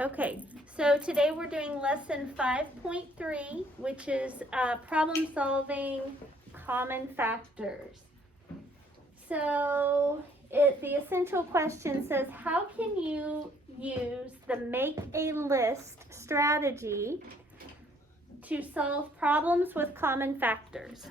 Okay, so today we're doing lesson 5.3, which is problem solving common factors. So the essential question says, how can you use the make a list strategy to solve problems with common factors?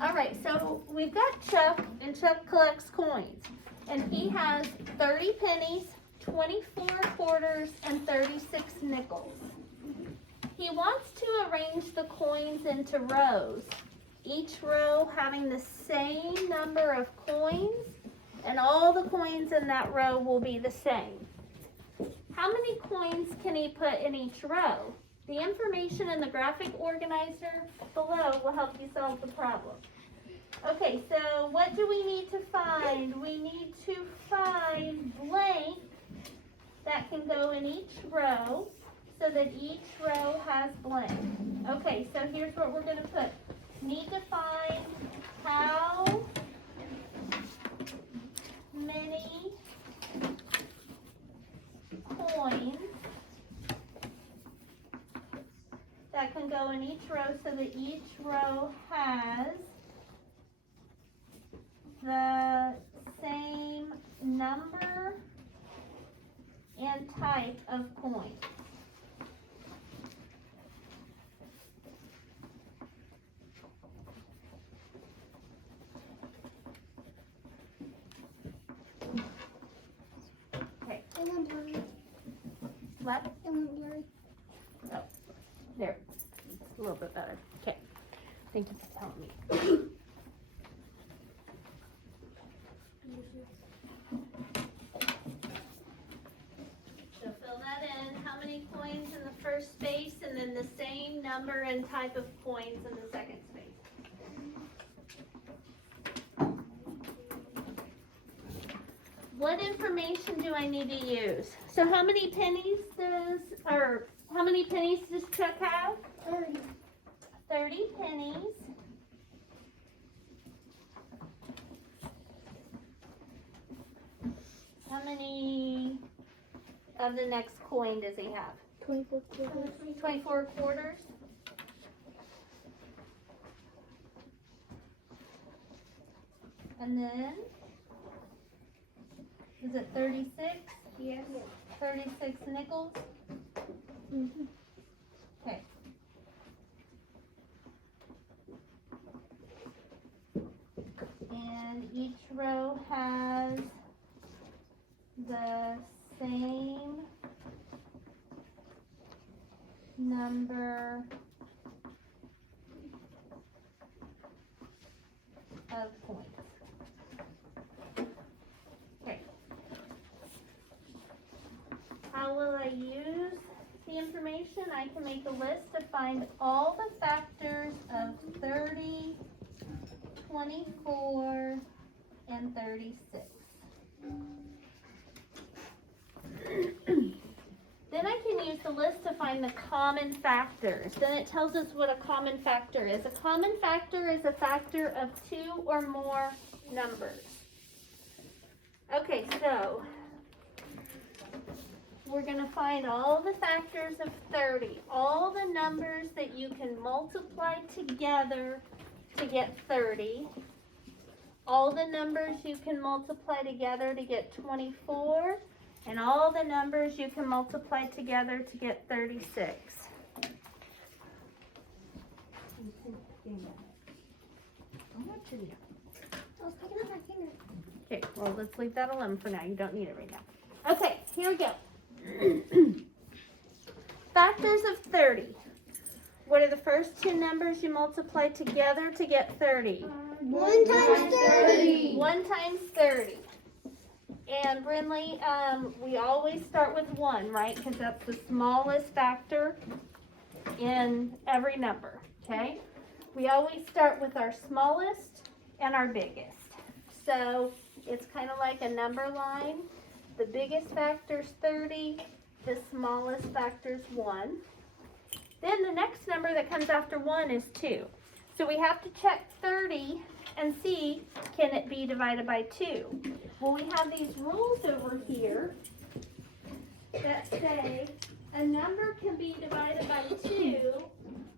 All right, so we've got Chuck, and Chuck collects coins, and he has 30 pennies, 24 quarters, and 36 nickels. He wants to arrange the coins into rows, each row having the same number of coins, and all the coins in that row will be the same. How many coins can he put in each row? The information in the graphic organizer below will help you solve the problem. Okay, so what do we need to find? We need to find blank that can go in each row so that each row has blank. Okay, so here's what we're going to put. Need to find how many coins that can go in each row so that each row has the same number and type of coin. Okay. What? Oh, there. It's a little bit better. Okay. Thank you for telling me. So fill that in. How many coins in the first space, and then the same number and type of coins in the second space. What information do I need to use? So how many pennies does Chuck have? 30. 30 pennies. How many of the next coin does he have? 24 quarters. 24 quarters. And then, is it 36? Yes. 36 nickels? Mm-hmm. Okay. And each row has the same number of coins. Okay. How will I use the information? I can make a list to find all the factors of 30, 24, and 36. Then I can use the list to find the common factors. Then it tells us what a common factor is. A common factor is a factor of two or more numbers. Okay, so we're going to find all the factors of 30, all the numbers that you can multiply together to get 30, all the numbers you can multiply together to get 24, and all the numbers you can multiply together to get 36. I was picking up my finger. Okay, well, let's leave that alone for now. You don't need it right now. Okay, here we go. Factors of 30. What are the first two numbers you multiply together to get 30? 1 times 30. 1 times 30. And Brinley, we always start with 1, right? Because that's the smallest factor in every number, okay? We always start with our smallest and our biggest. So it's kind of like a number line. The biggest factor is 30, the smallest factor is 1. Then the next number that comes after 1 is 2. So we have to check 30 and see, can it be divided by 2? Well, we have these rules over here that say a number can be divided by 2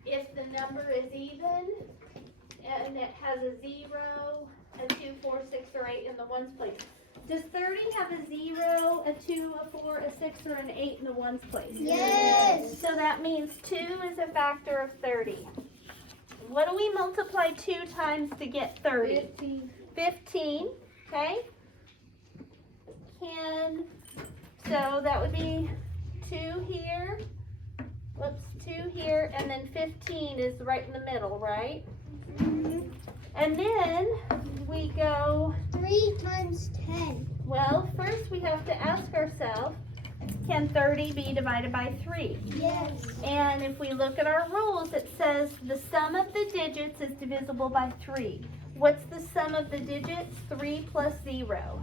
if the number is even and it has a 0, a 2, 4, 6, or 8 in the ones place. Does 30 have a 0, a 2, a 4, a 6, or an 8 in the ones place? Yes. So that means 2 is a factor of 30. What do we multiply 2 times to get 30? 15. 15, okay? So that would be 2 here, whoops, 2 here, and then 15 is right in the middle, right? Mm-hmm. And then we go, 3 times 10. well, first we have to ask ourselves, can 30 be divided by 3? Yes. And if we look at our rules, it says the sum of the digits is divisible by 3. What's the sum of the digits? 3 plus 0.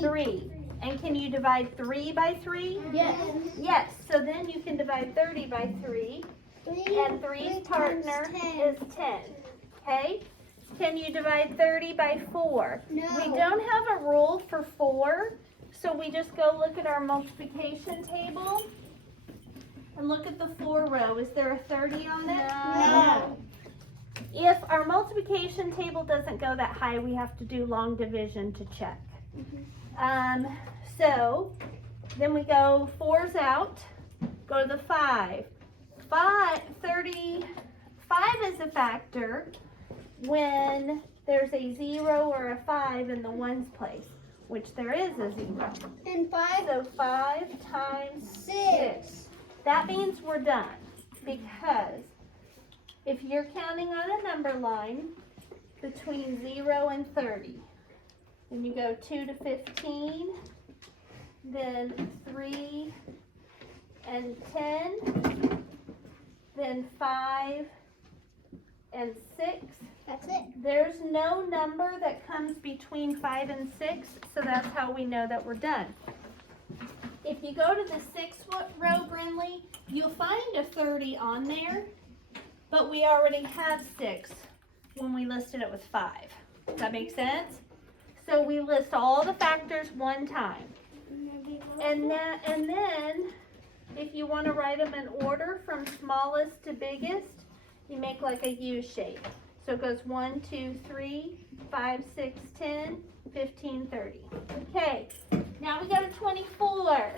3. And can you divide 3 by 3? Yes. Yes. So then you can divide 30 by 3. And 3's partner is 10. Okay? Can you divide 30 by 4? No. We don't have a rule for 4, so we just go look at our multiplication table and look at the 4 row. Is there a 30 on it? No. If our multiplication table doesn't go that high, we have to do long division to check. So then we go 4's out, go to the 5. 35 is a factor when there's a 0 or a 5 in the ones place, which there is a 0. And 5. So 5 times 6. That means we're done, because if you're counting on a number line between 0 and 30, then you go 2 to 15, then 3 and 10, then 5 and 6. That's it. There's no number that comes between 5 and 6, so that's how we know that we're done. If you go to the 6th row, Brinley, you'll find a 30 on there, but we already have 6 when we listed it with 5. Does that make sense? So we list all the factors one time. And then if you want to write them in order from smallest to biggest, you make like a U shape. So it goes 1, 2, 3, 5, 6, 10, 15, 30. Okay, now we go to 24.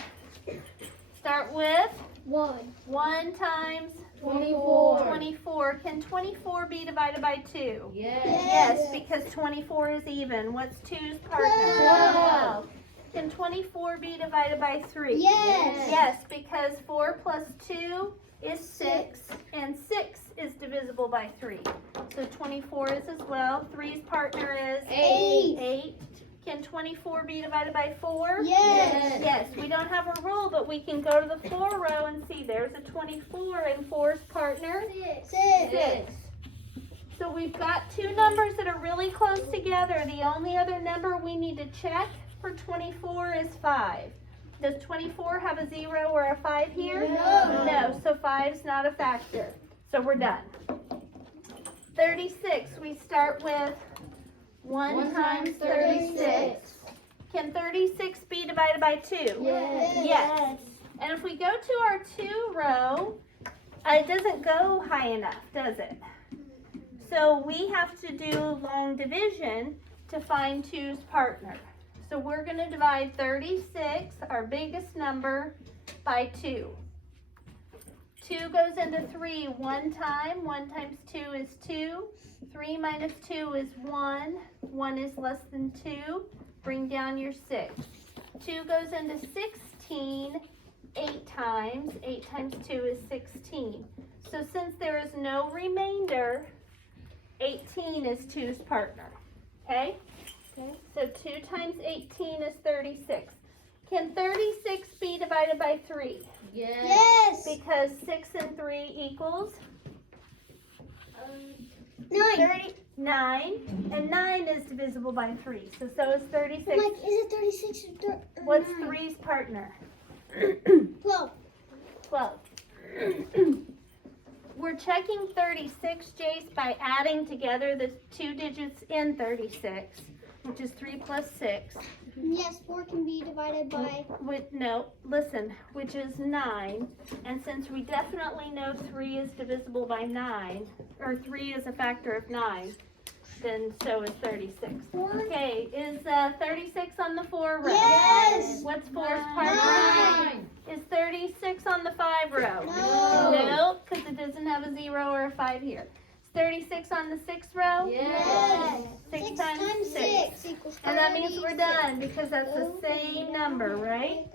Start with 1. 1 times 24. 24. Can 24 be divided by 2? Yes. Yes, because 24 is even. What's 2's partner? 12. Can 24 be divided by 3? Yes. Yes, because 4 plus 2 is 6, and 6 is divisible by 3. So 24 is as well. 3's partner is 8. 8. Can 24 be divided by 4? Yes. Yes, we don't have a rule, but we can go to the 4 row and see there's a 24, and 4's partner 6. So we've got 2 numbers that are really close together. The only other number we need to check for 24 is 5. Does 24 have a 0 or a 5 here? No. No, so 5's not a factor. So we're done. 36, we start with 1 times 36. Can 36 be divided by 2? Yes. Yes. And if we go to our 2 row, it doesn't go high enough, does it? So we have to do long division to find 2's partner. So we're going to divide 36, our biggest number, by 2. 2 goes into 3 one time. 1 times 2 is 2. 3 minus 2 is 1. 1 is less than 2. Bring down your 6. 2 goes into 16 8 times. 8 times 2 is 16. So since there is no remainder, 18 is 2's partner. Okay? So 2 times 18 is 36. Can 36 be divided by 3? Yes. Because 6 and 3 equals 9. 9. And 9 is divisible by 3. So is 36. I'm like, is it 36 or What's 9? 3's partner? 12. 12. We're checking 36, Jace, by adding together the 2 digits in 36, which is 3 plus 6. Yes, 4 can be divided by. No, listen, which is 9. And since we definitely know 3 is divisible by 9, or 3 is a factor of 9, then so is 36. Okay, is 36 on the 4 row? Yes. What's 4's part? 9. Is 36 on the 5 row? No. No, because it doesn't have a 0 or a 5 here. Is 36 on the 6 row? Yes. 6 6 times 6. equals 36. And that means we're done because that's the same number, right?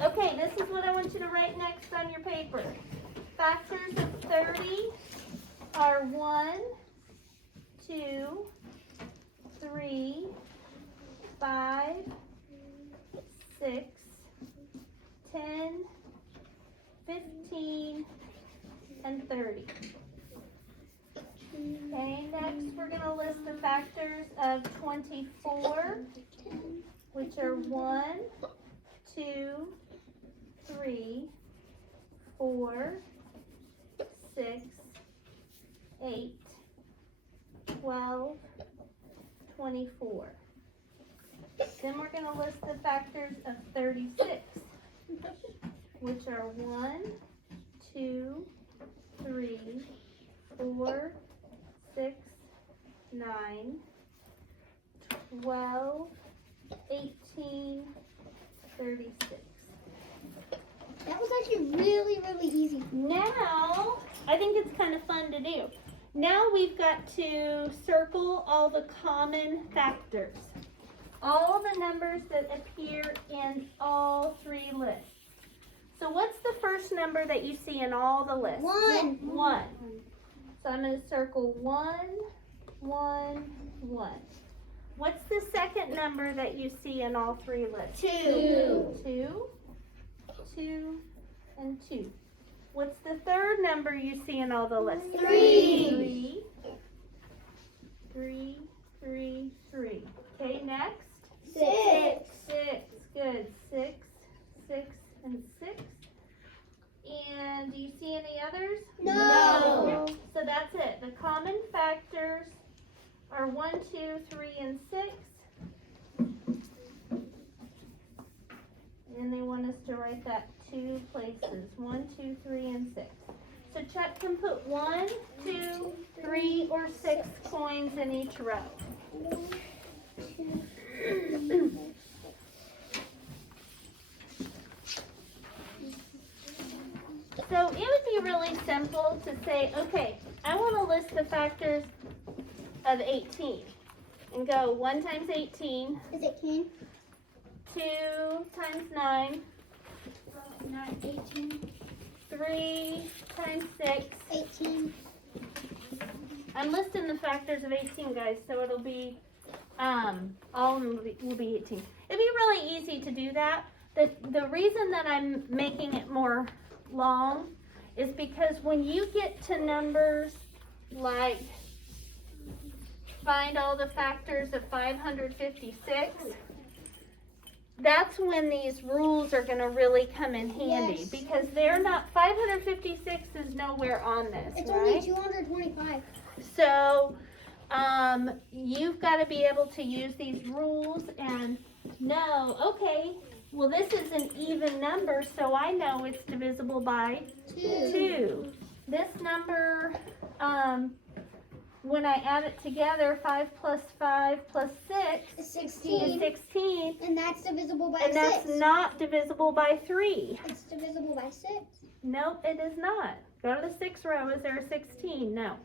Okay, this is what I want you to write next on your paper. Factors of 30 are 1, 2, 3, 5, 6, 10, 15, and 30. Okay, next we're going to list the factors of 24, which are 1, 2, 3, 4, 6, 8, 12, 24. Then we're going to list the factors of 36, which are 1, 2, 3, 4, 6, 9, 12, 18, 36. That was actually really, really easy. Now, I think it's kind of fun to do. Now we've got to circle all the common factors. All the numbers that appear in all 3 lists. So what's the first number that you see in all the lists? 1. 1. So I'm going to circle 1, 1, 1. What's the second number that you see in all 3 lists? 2. 2, 2, and 2. What's the third number you see in all the lists? 3. 3, 3, 3. Okay, next. 6. 6. Good. 6, 6, and 6. And do you see any others? No. So that's it. The common factors are 1, 2, 3, and 6. And they want us to write that 2 places. 1, 2, 3, and 6. So Chuck can put 1, 2, 3, or 6 coins in each row. So it would be really simple to say, okay, I want to list the factors of 18. And go 1 times 18. Is it 10? 2 times 9. 18. 3 times 6. 18. I'm listing the factors of 18, guys, so it'll be, all of them will be 18. It'd be really easy to do that. The reason that I'm making it more long is because when you get to numbers like find all the factors of 556, that's when these rules are going to really come in handy. Yes. Because they're not, 556 is nowhere on this, It's right? only 225. So you've got to be able to use these rules and know, okay, well, this is an even number, so I know it's divisible by 2. This number, when I add it together, 5 plus 5 plus 6 It's is 16. 16. And that's divisible by And 6. that's not divisible by 3. It's divisible by 6. Nope, it is not. Go to the 6th row. Is there a 16? No.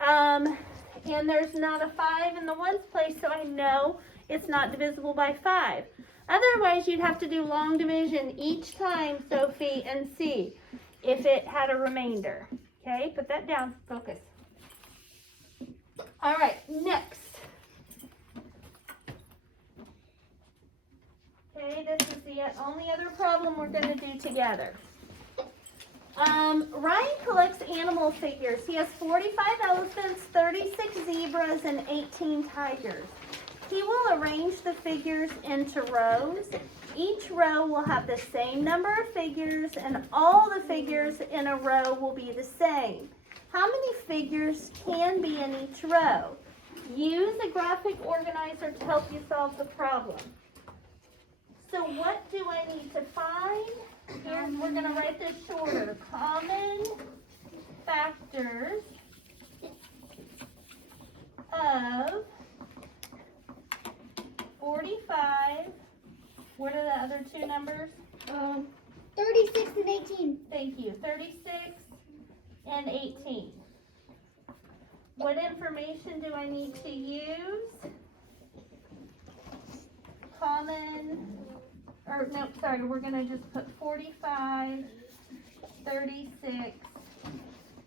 And there's not a 5 in the 1's place, so I know it's not divisible by 5. Otherwise, you'd have to do long division each time, Sophie, and see if it had a remainder. Okay, put that down. Focus. All right, next. Okay, this is the only other problem we're going to do together. Ryan collects animal figures. He has 45 elephants, 36 zebras, and 18 tigers. He will arrange the figures into rows. Each row will have the same number of figures, and all the figures in a row will be the same. How many figures can be in each row? Use a graphic organizer to help you solve the problem. So what do I need to find? Here, we're going to write this shorter. Common factors of 45. What are the other two numbers? 36 and 18. Thank you. 36 and 18. What information do I need to use? We're going to just put 45, 36,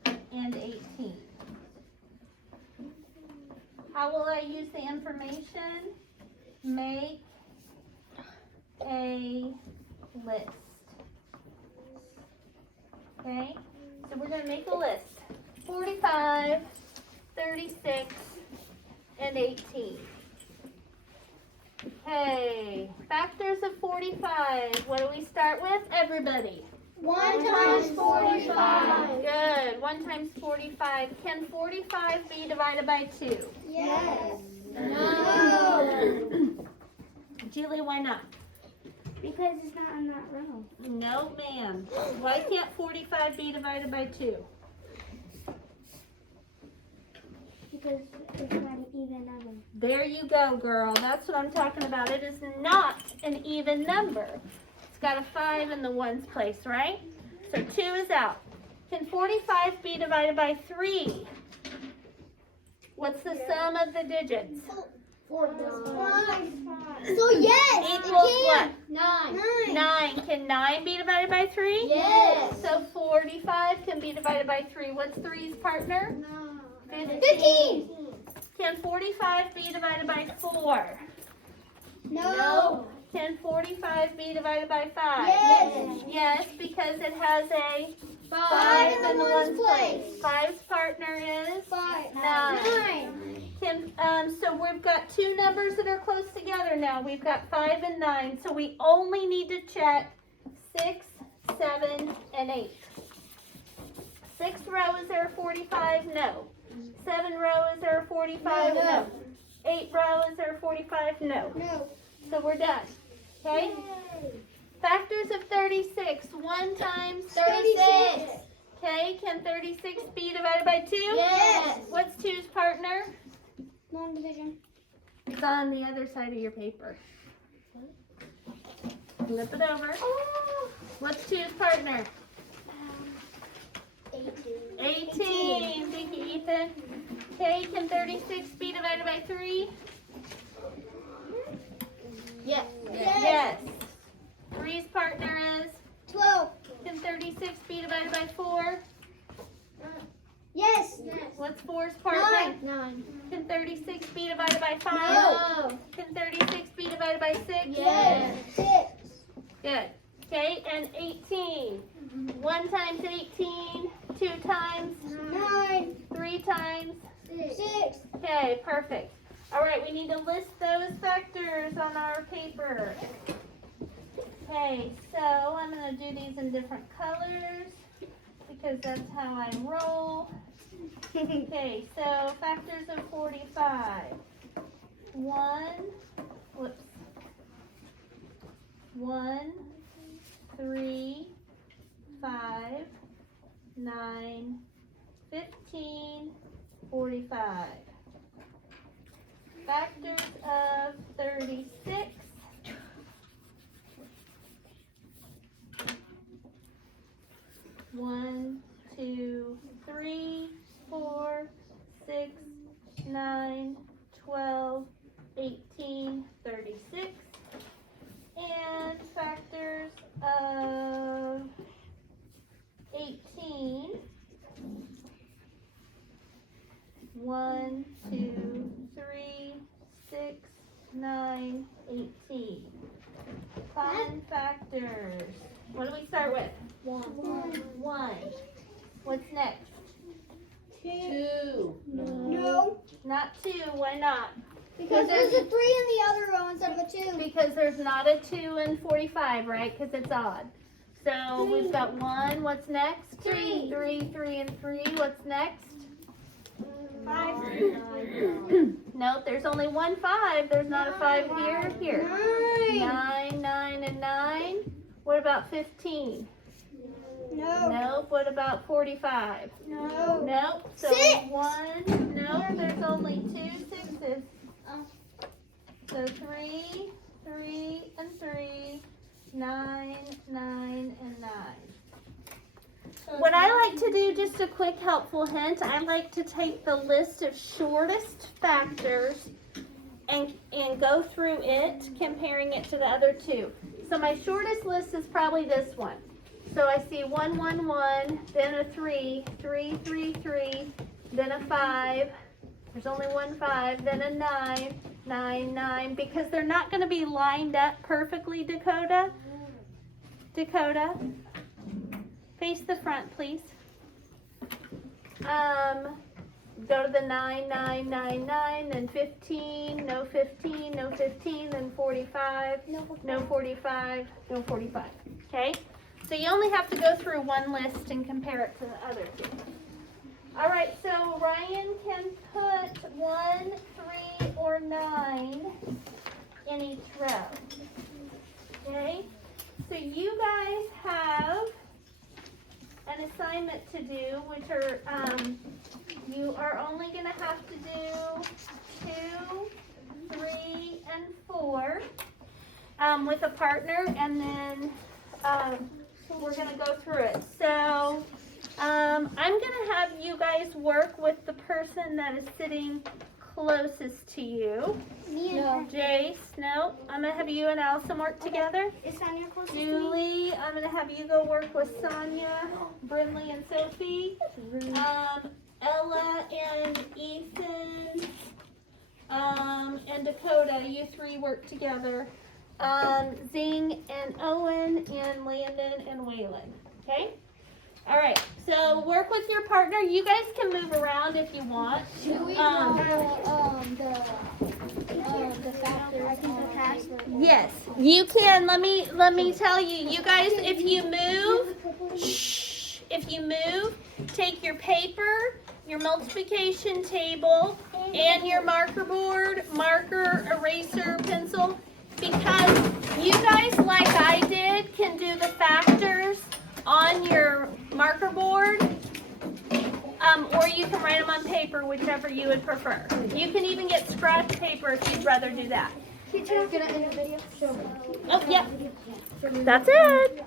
and 18. How will I use the information? Make a list. Okay, so we're going to make a list. 45, 36, and 18. Okay, factors of 45. What do we start with? Everybody. 1 times 45. Good. 1 times 45. Can 45 be divided by 2? Yes. No. Julie, why not? Because it's not on that row. No, ma'am. Why can't 45 be divided by 2? Because it's not an even number. There you go, girl. That's what I'm talking about. It is not an even number. It's got a 5 in the ones place, right? So 2 is out. Can 45 be divided by 3? What's the sum of the digits? 5. So yes, Equals it what? can. 9. Can 9 be divided by 3? Yes. So 45 can be divided by 3. What's 3's partner? 15. Can 45 be divided by 4? No. Can 45 be divided by 5? Yes. Yes, because it has a 5 in the ones place. 5's partner is 5. 9. So we've got two numbers that are close together now. We've got 5 and 9. So we only need to check 6, 7, and 8. 6 row, is there a 45? No. 7 row, is there a 45? No. 8 row, is there a 45? No. No. So we're done. Okay? Factors of 36. 1 times 36. Okay, can 36 be divided by 2? Yes. What's 2's partner? Long division. It's on the other side of your paper. Flip it over. What's 2's partner? 18. Thank you, Ethan. Okay, can 36 be divided by 3? Yes. Yes. 3's partner is? 12. Can 36 be divided by 4? Yes. What's 4's partner? 9. Can 36 be divided by 5? No. Can 36 be divided by 6? Yes. 6. Good. Okay, and 18. 1 times 18, 2 times, 9. 3 times. 6. Okay, perfect. All right, we need to list those factors on our paper. Okay, so I'm going to do these in different colors because that's how I roll. Okay, so factors of 45. 1, 3, 5, 9, 15, 45. Factors of 36. 1, 2, 3, 4, 6, 9, 12, 18, 36. And factors of 18. 1, 2, 3, 6, 9, 18. Common factors. What do we start with? 1. What's next? 2. No. Not 2. Why not? Because there's a 3 in the other row instead of a 2. Because there's not a 2 in 45, right? Because it's odd. So we've got 1. What's next? 3. 3, 3, and 3. What's next? 5. Nope, there's only one 5. There's not a 5 here. Here. 9. 9, 9, and 9. What about 15? No. Nope. What about 45? No. Nope. So 6. 1. Nope. There's only 2 6s. Oh. So 3, 3, and 3. 9, 9, and 9. What I like to do, just a quick helpful hint, I like to take the list of shortest factors and go through it, comparing it to the other two. So my shortest list is probably this one. So I see 1, 1, 1, then a 3, 3, 3, 3, then a 5. There's only one 5, then a 9, 9, 9, because they're not going to be lined up perfectly, Dakota. Dakota. Face the front, please. Go to the 9, 9, 9, 9, then 15, no 15, no 15, then 45, no 45, no 45. Okay? So you only have to go through one list and compare it to the other two. All right, so Ryan can put 1, 3, or 9 in each row. Okay? So you guys have an assignment to do, which are, you are only going to have to do 2, 3, and 4 with a partner, and then we're going to go through it. So I'm going to have you guys work with the person that is sitting closest to you. Me and Jace, no. I'm going to have you and Allison work together. Is Sonia closest to me? Julie, I'm going to have you go work with Sonia, Brinley, and Sophie. Ella and Ethan, and Dakota, you 3 work together. Zing and Owen and Landon and Waylon. Okay? All right. So work with your partner. You guys can move around if you want. Do we know the factor? I can put past it. Yes, you can. Let me tell you. You guys, if you move, shh. If you move, take your paper, your multiplication table, and your marker board, marker, eraser, pencil, because you guys, like I did, can do the factors on your marker board, or you can write them on paper, whichever you would prefer. You can even get scratch paper if you'd rather do that. Can I end the video? Oh, yeah. That's it.